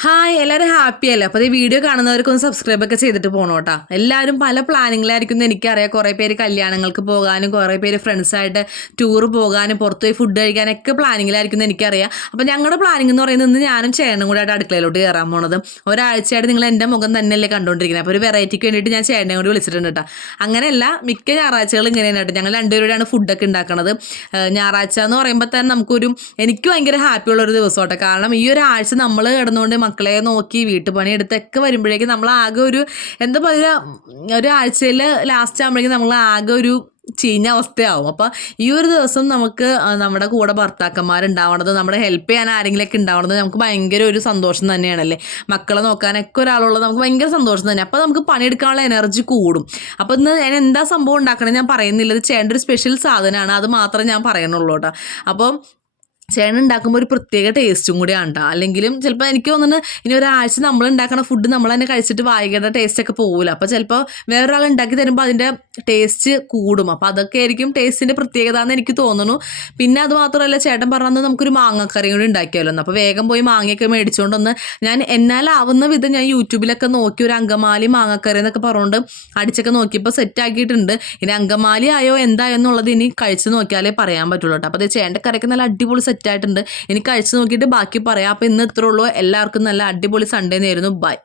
Hi എല്ലാവരും happy അല്ലേ? അപ്പോൾ ഈ വീഡിയോ കാണുന്നവർക്കൊന്ന് സബ്സ്ക്രൈബ് ഒക്കെ ചെയ്തിട്ട് പോകണം കേട്ടോ. എല്ലാവരും പല പ്ലാനിങ്ങിലായിരിക്കും എന്ന് എനിക്കറിയാം. കുറേ പേര് കല്യാണങ്ങൾക്ക് പോകാനും കുറേ പേര് ഫ്രണ്ട്സായിട്ട് ടൂർ പോകാനും പുറത്ത് പോയി ഫുഡ് കഴിക്കാനൊക്കെ പ്ലാനിങ്ങിലായിരിക്കും എന്ന് എനിക്കറിയാം. അപ്പോൾ ഞങ്ങളുടെ പ്ലാനിങ് എന്ന് പറയുന്നത് ഇന്ന് ഞാനും ചേട്ടനും കൂടെ ആയിട്ട് അടുക്കളയിലോട്ട് കയറാൻ പോണത്. ഒരാഴ്ചയായിട്ട് നിങ്ങൾ എൻ്റെ മുഖം തന്നെയല്ലേ കണ്ടുകൊണ്ടിരിക്കുന്നത്. അപ്പോൾ ഒരു വെറൈറ്റിക്ക് വേണ്ടിയിട്ട് ഞാൻ ചേട്ടനെ കൂടി വിളിച്ചിട്ടുണ്ട് കേട്ടോ. അങ്ങനെയല്ല, മിക്ക ഞായറാഴ്ചകളും ഇങ്ങനെയാണ് കേട്ടോ. ഞങ്ങൾ രണ്ടുപേരുടെയാണ് ഫുഡൊക്കെ ഉണ്ടാക്കുന്നത്. ഞായറാഴ്ച എന്ന് പറയുമ്പോൾ തന്നെ എനിക്ക് ഭയങ്കര ഹാപ്പിയുള്ള ഒരു ദിവസം കേട്ടോ. കാരണം ഈ ഒരാഴ്ച നമ്മൾ കിടന്നുകൊണ്ട് മക്കളെ നോക്കി വീട്ടുപണി എടുത്തൊക്കെ വരുമ്പോഴേക്കും നമ്മൾ ആകെ എന്താ പറയുക, ഒരാഴ്ചയിൽ ലാസ്റ്റ് ആകുമ്പോഴേക്കും നമ്മൾ ആകെ ചീഞ്ഞ അവസ്ഥയാവും. അപ്പോൾ ഈ ഒരു ദിവസം നമുക്ക് നമ്മുടെ കൂടെ ഭർത്താക്കന്മാരുണ്ടാവണത്, നമ്മുടെ ഹെൽപ്പ് ചെയ്യാൻ ആരെങ്കിലുമൊക്കെ ഉണ്ടാവണത് നമുക്ക് ഭയങ്കര ഒരു സന്തോഷം തന്നെയാണല്ലേ. മക്കളെ നോക്കാനൊക്കെ ഒരാളുള്ളത് നമുക്ക് ഭയങ്കര സന്തോഷം തന്നെ. അപ്പോൾ നമുക്ക് പണിയെടുക്കാനുള്ള എനർജി കൂടും. അപ്പോൾ ഇന്ന് ഞാൻ എന്താ സംഭവം ഉണ്ടാക്കണേ ഞാൻ പറയുന്നില്ല. ഇത് ചെയ്യേണ്ട ഒരു സ്പെഷ്യൽ സാധനമാണ്, അത് മാത്രമേ ഞാൻ പറയുന്നുള്ളൂ കേട്ടോ. അപ്പം ചേട്ടൻ ഉണ്ടാക്കുമ്പോൾ ഒരു പ്രത്യേക ടേസ്റ്റും കൂടിയാണ് കേട്ടോ. അല്ലെങ്കിലും ചിലപ്പോൾ എനിക്ക് തോന്നുന്നു ഇനി ഒരാഴ്ച നമ്മൾ ഉണ്ടാക്കുന്ന ഫുഡ് നമ്മൾ തന്നെ കഴിച്ചിട്ട് വായിക്കേണ്ട ടേസ്റ്റൊക്കെ പോകില്ല. അപ്പോൾ ചിലപ്പോൾ വേറൊരാൾ ഉണ്ടാക്കി തരുമ്പോൾ അതിൻ്റെ ടേസ്റ്റ് കൂടും. അപ്പോൾ അതൊക്കെ ആയിരിക്കും ടേസ്റ്റിൻ്റെ പ്രത്യേകത എന്ന് എനിക്ക് തോന്നുന്നു. പിന്നെ അത് മാത്രമല്ല, ചേട്ടൻ പറഞ്ഞത് നമുക്കൊരു മാങ്ങക്കറിയും കൂടി ഉണ്ടാക്കിയാലോ. അപ്പോൾ വേഗം പോയി മാങ്ങയൊക്കെ മേടിച്ചുകൊണ്ടൊന്ന് ഞാൻ എന്നാലാവുന്ന വിധം ഞാൻ യൂട്യൂബിലൊക്കെ നോക്കി ഒരു അങ്കമാലി മാങ്ങക്കറി എന്നൊക്കെ പറഞ്ഞുകൊണ്ട് അടിച്ചൊക്കെ നോക്കിയപ്പോൾ സെറ്റാക്കിയിട്ടുണ്ട്. ഇനി അങ്കമാലി ആയോ എന്തായോ എന്നുള്ളത് ഇനി കഴിച്ച് നോക്കിയാലേ പറയാൻ പറ്റുള്ളൂ കേട്ടോ. അപ്പോൾ അത് ചേട്ടൻ്റെ കറിയൊക്കെ നല്ല അടിപൊളി സെറ്റായിട്ടുണ്ട്. എനിക്ക് കഴിച്ച് നോക്കിയിട്ട് ബാക്കി പറയാം. അപ്പോൾ ഇന്ന് ഇത്രേ ഉള്ളൂ. എല്ലാവർക്കും നല്ല അടിപൊളി സൺഡേ നേരുന്നു. ബൈ.